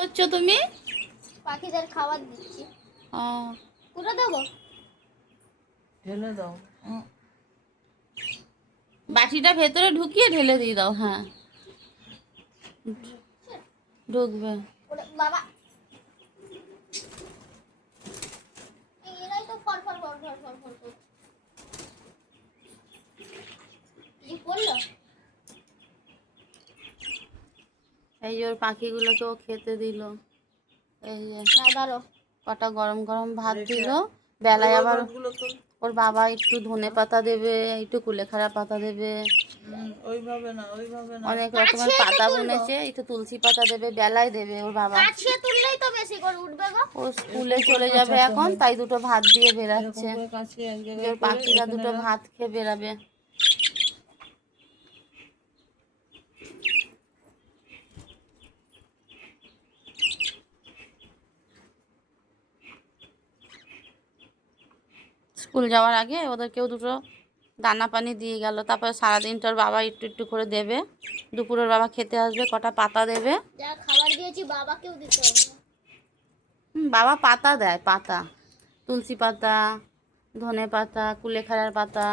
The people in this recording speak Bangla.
হচ্ছে তুমি? পাখিদের খাবার দিচ্ছি। পুরো দেবো? ঢেলে দাও। বাটিটা ভেতরে ঢুকিয়ে ঢেলে দিয়ে দাও। হ্যাঁ, ঢুকবে। বাবা এরাই তো ফরফর ফরফর ফরফর করছে। কি করলো? এই যে ওর পাখিগুলোকেও খেতে দিল। এই যে কটা গরম গরম ভাত দিল। বেলায় আবার ওর বাবা একটু ধনে পাতা দেবে, একটু কুলেখাড়া পাতা দেবে, অনেক রকমের পাতা বুনেছে, একটু তুলসী পাতা দেবে, বেলায় দেবে ওর বাবা। তুললেই তো বেশি করে উঠবে গো। ও স্কুলে চলে যাবে এখন, তাই দুটো ভাত দিয়ে বেরাচ্ছে। ওর পাখিরা দুটো ভাত খেয়ে বেরাবে। স্কুল যাওয়ার আগে ওদেরকেও দুটো দানা পানি দিয়ে গেল। তারপরে সারাদিনটার বাবা একটু একটু করে দেবে। দুপুরের বাবা খেতে আসবে, কটা পাতা দেবে। যা খাবার দিয়েছি বাবাকেও দিতে হবে। বাবা পাতা দেয়, পাতা, তুলসী পাতা, ধনে পাতা, কুলেখাড়ার পাতা।